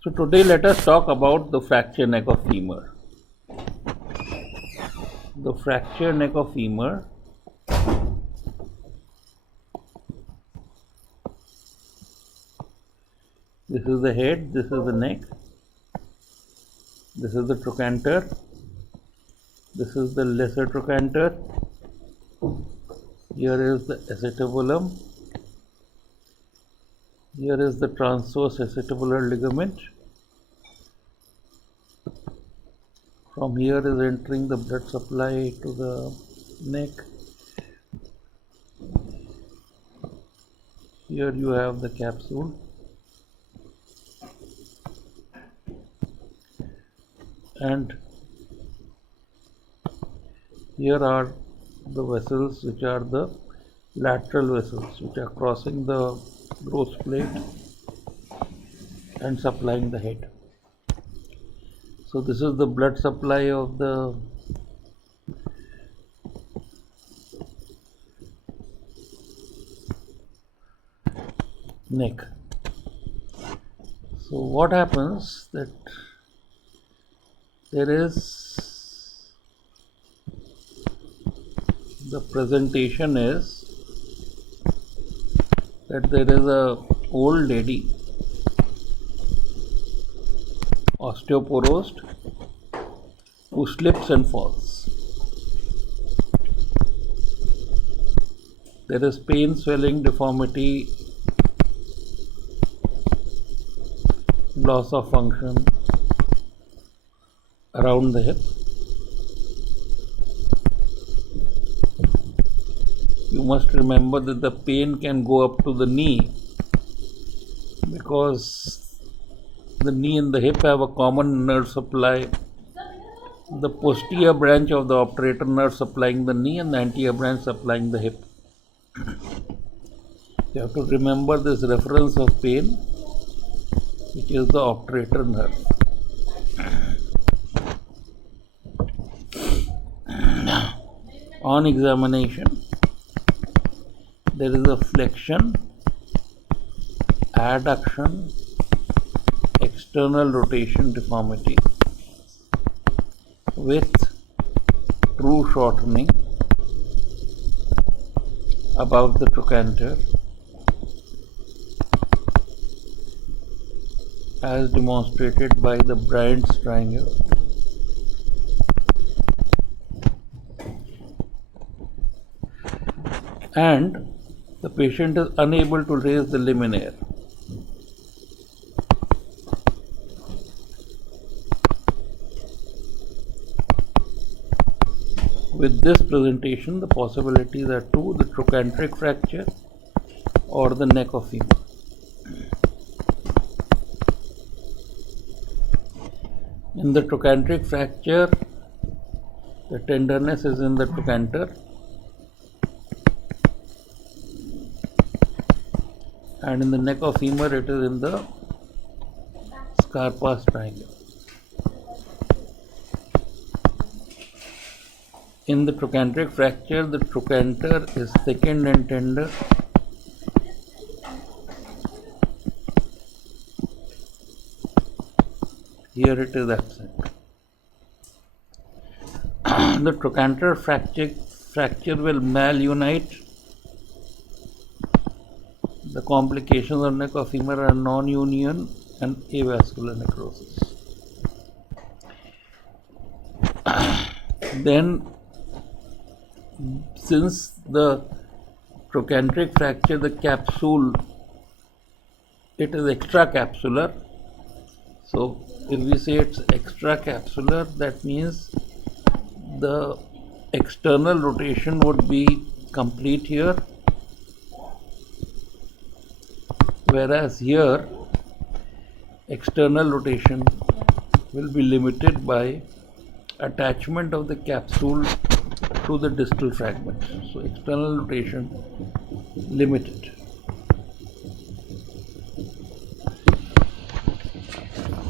So today let us talk about the fracture neck of femur. The fracture neck of femur this is the head, this is the neck, this is the trochanter, this is the lesser trochanter, here is the acetabulum, here is the transverse acetabular ligament. From here is entering the blood supply to the neck. Here you have the capsule. And here are the vessels, which are the lateral vessels, which are crossing the growth plate and supplying the head. So this is the blood supply of the neck. So what happens that there is the presentation is that there is a old lady, osteoporosed, who slips and falls. There is pain, swelling, deformity, loss of function around the hip. You must remember that the pain can go up to the knee because the knee and the hip have a common nerve supply. The posterior branch of the obturator nerve supplying the knee and the anterior branch supplying the hip. You have to remember this reference of pain, which is the obturator nerve. On examination, there is a flexion, adduction, external rotation deformity with true shortening above the trochanter, as demonstrated by the Bryants triangle. And the patient is unable to raise the limb in air. With this presentation, the possibilities are two: the trochanteric fracture or the neck of femur. In the trochanteric fracture, the tenderness is in the trochanter, and in the neck of femur it is in the Scarpa's triangle. In the trochanteric fracture, the trochanter is thickened and tender. Here it is absent. The trochanter fracture will malunite. The complications of neck of femur are nonunion and avascular necrosis. Then, since the trochanteric fracture, the capsule, it is extracapsular. So, if we say it's extracapsular, that means the external rotation would be complete here, whereas here external rotation will be limited by attachment of the capsule to the distal fragment. So external rotation limited.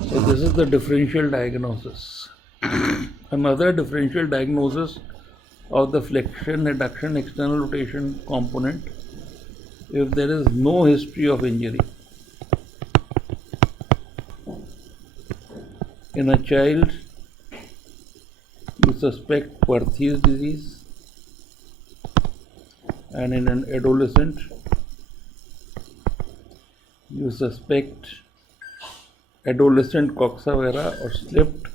So this is the differential diagnosis. Another differential diagnosis of the flexion, adduction, external rotation component, if there is no history of injury, In a child, you suspect Perthes disease, and in an adolescent, you suspect adolescent coxa vara or slipped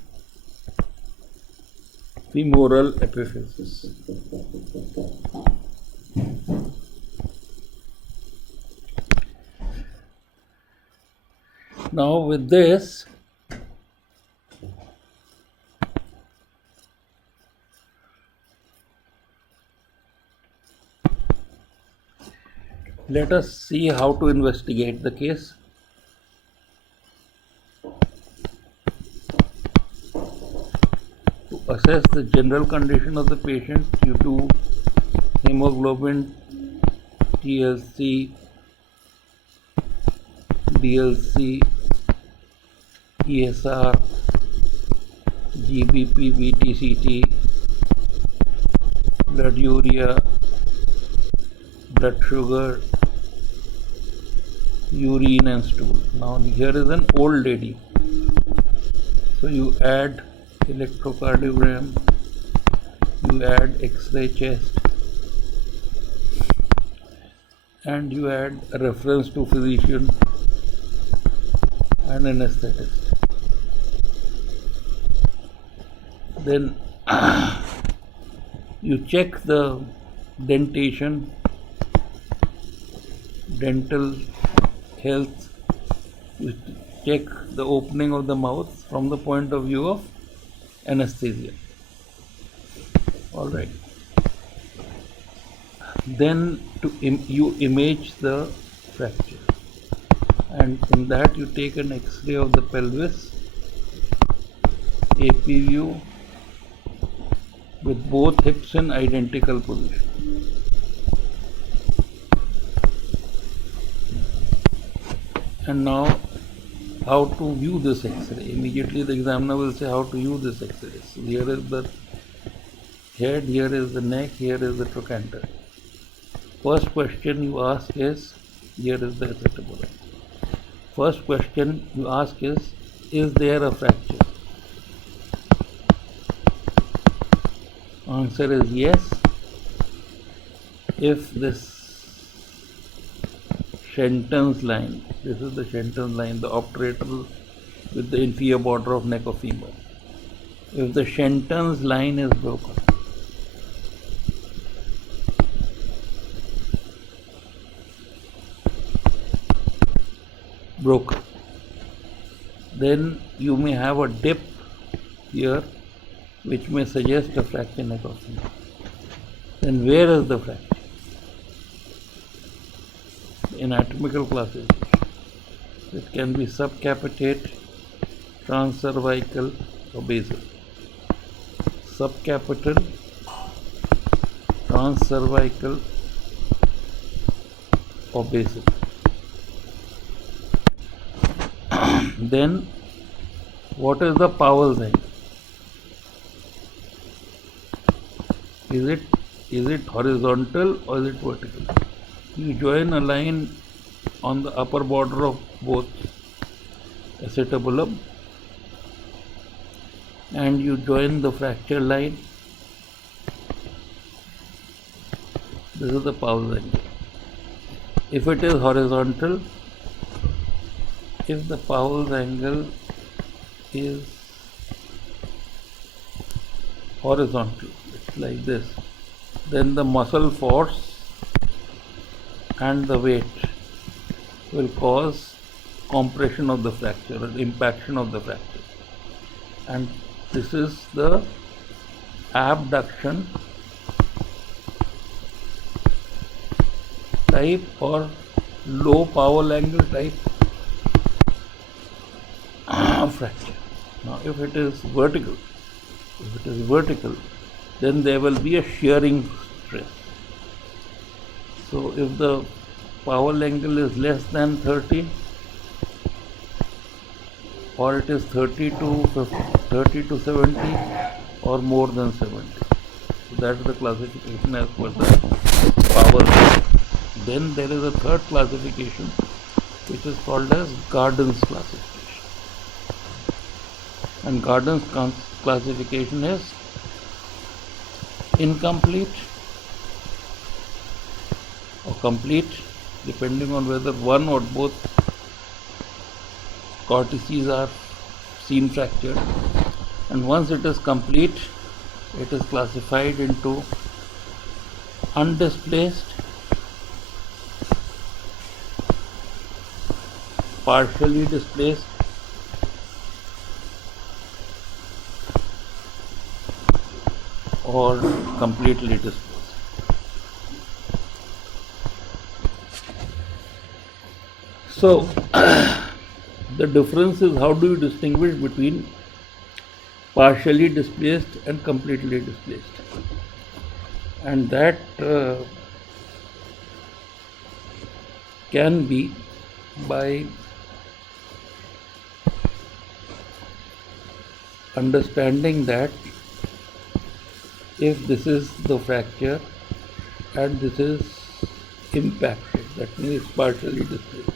femoral epiphysis. Now with this, let us see how to investigate the case. To assess the general condition of the patient, you do hemoglobin, TLC, DLC, ESR, GBP, VTCT, blood urea, blood sugar, urine and stool. Now here is an old lady. So you add electrocardiogram, you add X-ray chest, and you add a reference to physician and anesthetist. Then you check the dentation, dental health, you check the opening of the mouth from the point of view of anesthesia. Alright. Then you image the fracture, and in that you take an X-ray of the pelvis, AP view, with both hips in identical position. And now, how to view this X-ray? Immediately the examiner will say how to view this X-ray. So here is the head, here is the neck, here is the trochanter. First question you ask is, here is the acetabulum. First question you ask is there a fracture? Answer is yes. If this Shentons line, this is the Shentons line, the obturator with the inferior border of neck of femur. If the Shentons line is broken, then you may have a dip here which may suggest a fracture neck of femur. Then where is the fracture? Anatomical classification. It can be subcapitate, transcervical or basal. Subcapital, transcervical or basal. Then what is the Pauwels angle? Is it horizontal or is it vertical? You join a line on the upper border of both acetabulum and you join the fracture line. This is the Pauwels angle. If it is horizontal, if the Pauwels angle is horizontal, it's like this, then the muscle force and the weight will cause compression of the fracture or impaction of the fracture, and this is the abduction type or low Pauwels angle type fracture. Now if it is vertical, then there will be a shearing stress. So if the Pauwels angle is less than 30 or it is 30 to 70 or more than 70. So that is the classification as per the Pauwels. Then there is a third classification which is called as Gardner's classification. and Gordon's classification is incomplete or complete, depending on whether one or both cortices are seen fractured. And once it is complete, it is classified into undisplaced, partially displaced, or completely displaced. So the difference is, how do you distinguish between partially displaced and completely displaced? And that can be by understanding that if this is the fracture and this is impacted, that means it's partially displaced.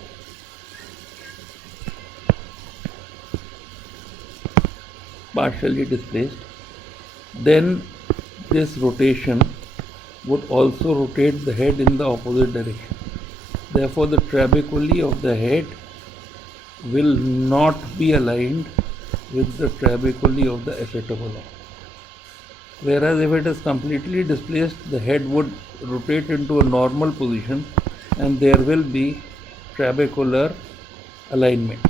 Partially displaced, then this rotation would also rotate the head in the opposite direction. Therefore, the trabeculae of the head will not be aligned with the trabeculae of the acetabulum. Whereas if it is completely displaced, the head would rotate into a normal position and there will be trabecular alignment.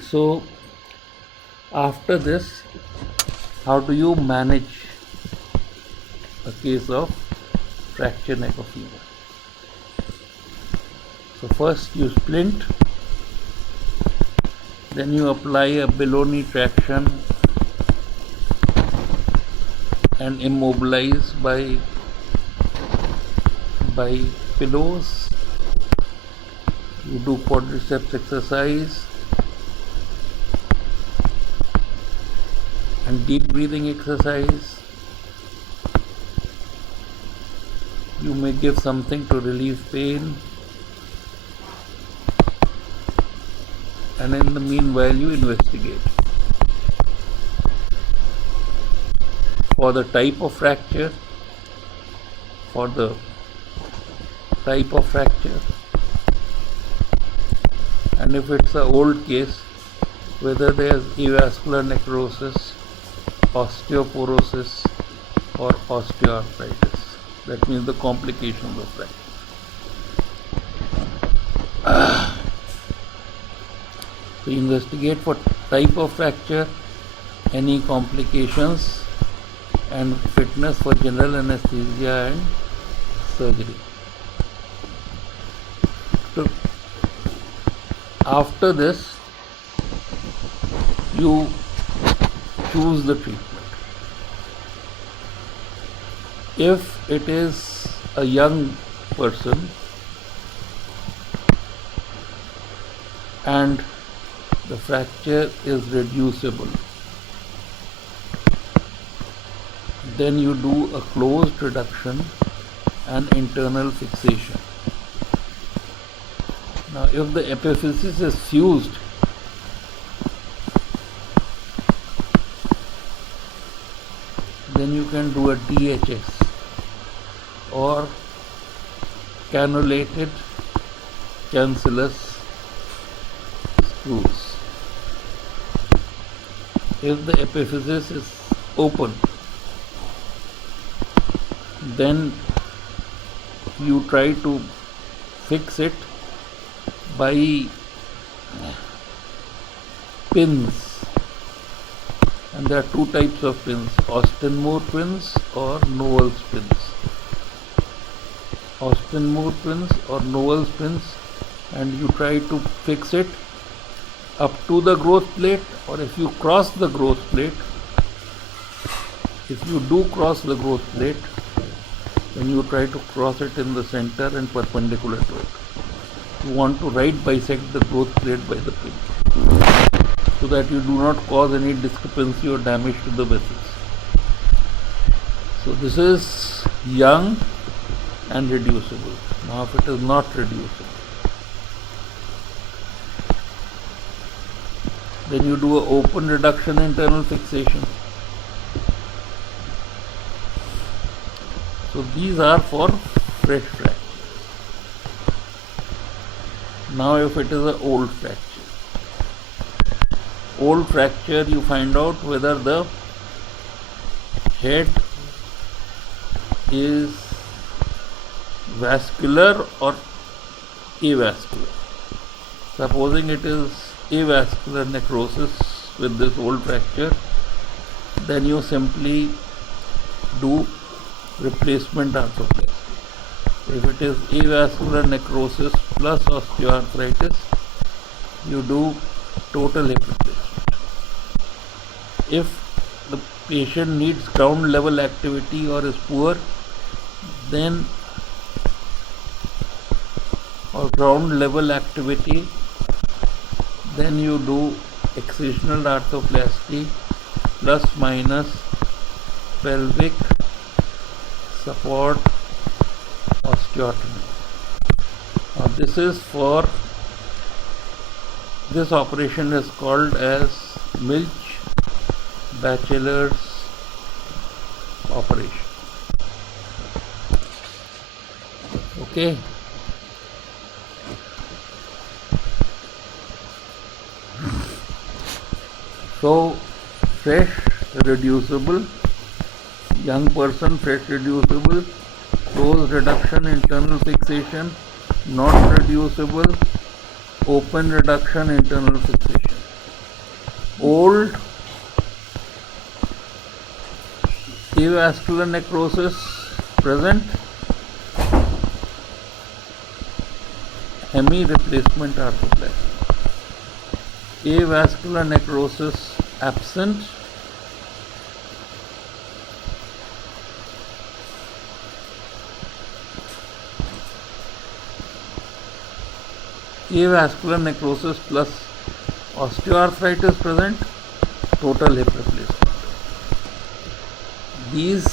So after this, how do you manage a case of fracture neck of femur? So first you splint, then you apply a below knee traction and immobilize by pillows. You do quadriceps exercise and deep breathing exercise. You may give something to relieve pain, and in the meanwhile you investigate. For the type of fracture, and if it's an old case, whether there's avascular necrosis, osteoporosis, or osteoarthritis. That means the complications of fracture. So investigate for type of fracture, any complications, and fitness for general anesthesia and surgery. So after this, you choose the treatment. If it is a young person and the fracture is reducible, then you do a closed reduction and internal fixation. Now if the epiphysis is fused, then you can do a DHS or cannulated cancellous screws. If the epiphysis is open, then you try to fix it by pins. And there are two types of pins, Austin-Moore pins or Nowell's pins. Austin-Moore pins or Nowell's pins, and you try to fix it up to the growth plate, or if you cross the growth plate, if you do cross the growth plate, then you try to cross it in the center and perpendicular to it. You want to right bisect the growth plate by the pin, so that you do not cause any discrepancy or damage to the vessels. So this is young and reducible. Now if it is not reducible, Then you do an open reduction internal fixation. So these are for fresh fracture. Now if it is an old fracture, you find out whether the head is vascular or avascular. Supposing it is avascular necrosis with this old fracture, then you simply do replacement arthroplasty. If it is avascular necrosis plus osteoarthritis, you do total hip replacement. If the patient needs ground level activity or is poor, then then you do excisional arthroplasty plus minus pelvic support osteotomy. Now this operation is called as Milch-Bachelor's operation. Okay. So fresh reducible, young person fresh reducible, close reduction internal fixation, not reducible, open reduction internal fixation. Old avascular necrosis present, hemi replacement arthroplasty. Avascular necrosis absent, avascular necrosis plus osteoarthritis present, total hip replacement. These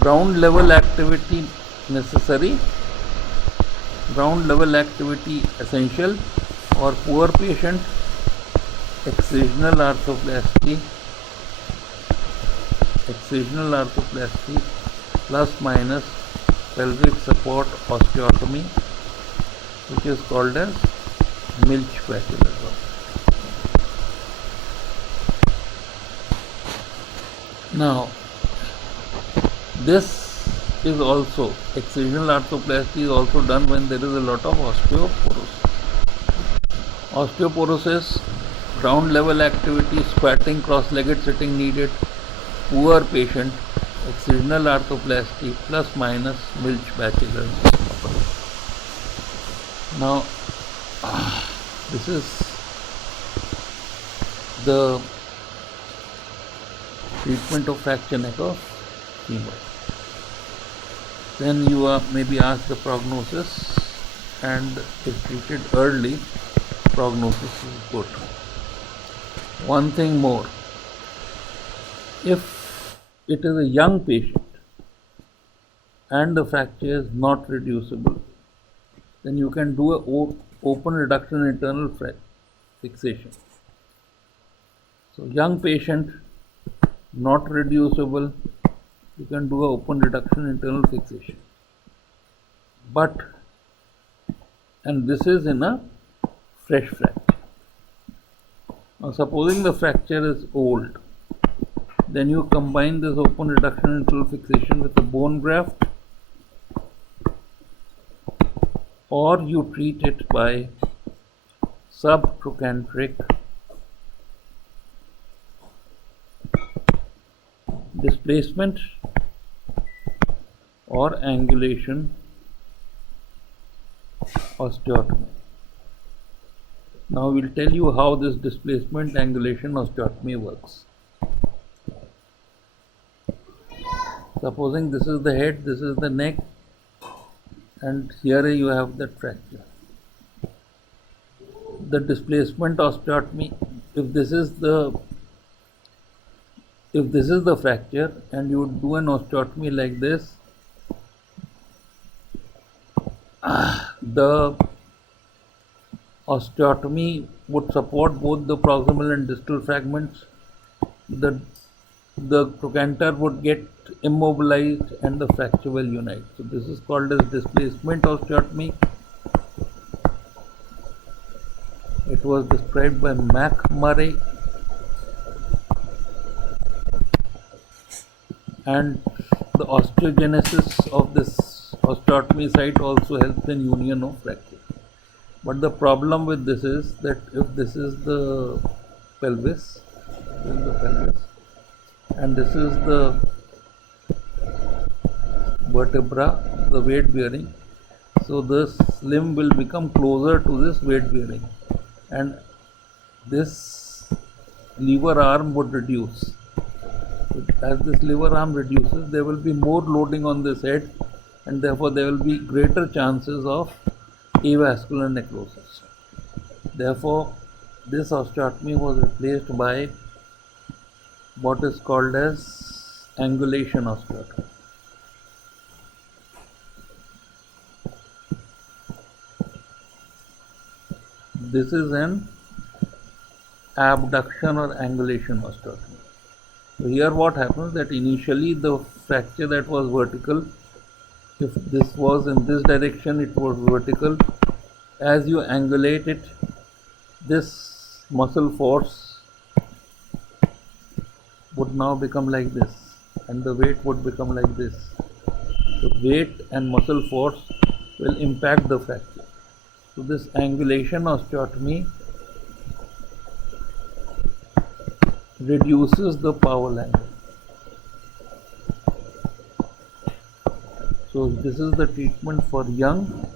ground level activity necessary, ground level activity essential, or poor patient, excisional arthroplasty plus minus pelvic support osteotomy, which is called as Milch-Bachelor's. Now this is also, excisional arthroplasty is also done when there is a lot of osteoporosis. Osteoporosis, ground level activity, squatting, cross-legged sitting needed, poor patient, excisional arthroplasty plus minus Milch-Bachelor's. Now this is the treatment of fracture neck of femur. Then you are maybe asked the prognosis, and if treated early, prognosis is good. One thing more, if it is a young patient and the fracture is not reducible, then you can do an open reduction internal fixation. So young patient, not reducible, you can do an open reduction internal fixation. And this is in a fresh fracture. Now supposing the fracture is old, then you combine this open reduction internal fixation with a bone graft, or you treat it by subtrochanteric displacement or angulation osteotomy. Now we'll tell you how this displacement angulation osteotomy works. Supposing this is the head, this is the neck, and here you have that fracture. The displacement osteotomy, if this is the fracture and you do an osteotomy like this, the Osteotomy would support both the proximal and distal fragments. The trochanter would get immobilized and the fracture will unite. So this is called as displacement osteotomy. It was described by Murray, and the osteogenesis of this osteotomy site also helps in union of fracture. But the problem with this is that if this is the pelvis, and this is the vertebra, the weight bearing, so this limb will become closer to this weight bearing, and this lever arm would reduce. As this lever arm reduces, there will be more loading on this head, and therefore there will be greater chances of avascular necrosis. Therefore, this osteotomy was replaced by what is called as angulation osteotomy. This is an abduction or angulation osteotomy. So here what happens that initially the fracture that was vertical, if this was in this direction, it was vertical. As you angulate it, this muscle force would now become like this, and the weight would become like this. The weight and muscle force will impact the fracture. So this angulation osteotomy reduces the Pauwels angle. So this is the treatment for young,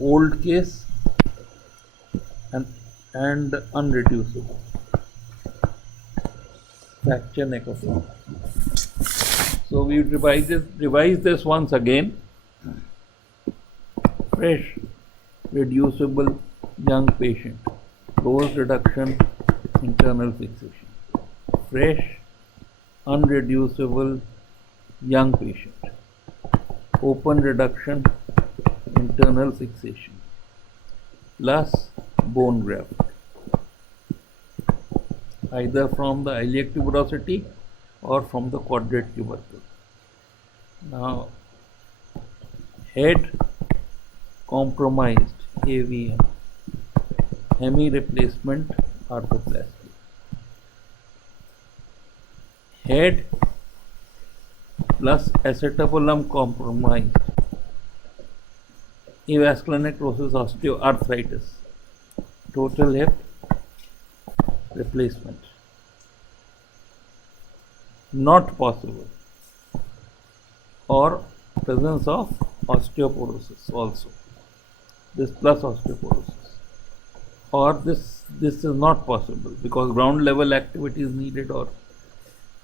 old case, and unreducible fracture necrosis. So we revise this once again. Fresh, reducible, young patient, closed reduction, internal fixation. Fresh, unreducible, young patient, open reduction, internal fixation, plus bone graft, either from the iliac tuberosity or from the quadrate tubercle. Now, head compromised, AVM, hemi replacement arthroplasty. Head plus acetabulum compromised, avascular necrosis, osteoarthritis, total hip replacement. Not possible. Or presence of osteoporosis also. This plus osteoporosis. Or this is not possible because ground level activity is needed or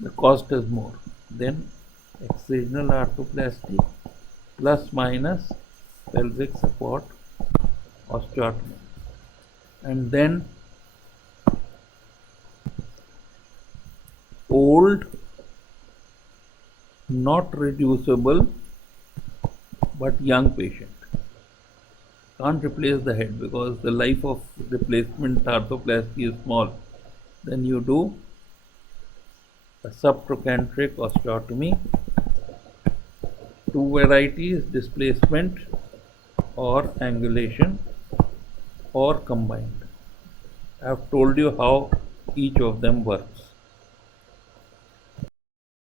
the cost is more. Then excisional arthroplasty plus minus pelvic support osteotomy. And then old, not reducible, but young patient. Can't replace the head because the life of replacement arthroplasty is small. Then you do a subtrochanteric osteotomy. Two varieties, displacement or angulation or combined. I have told you how each of them works.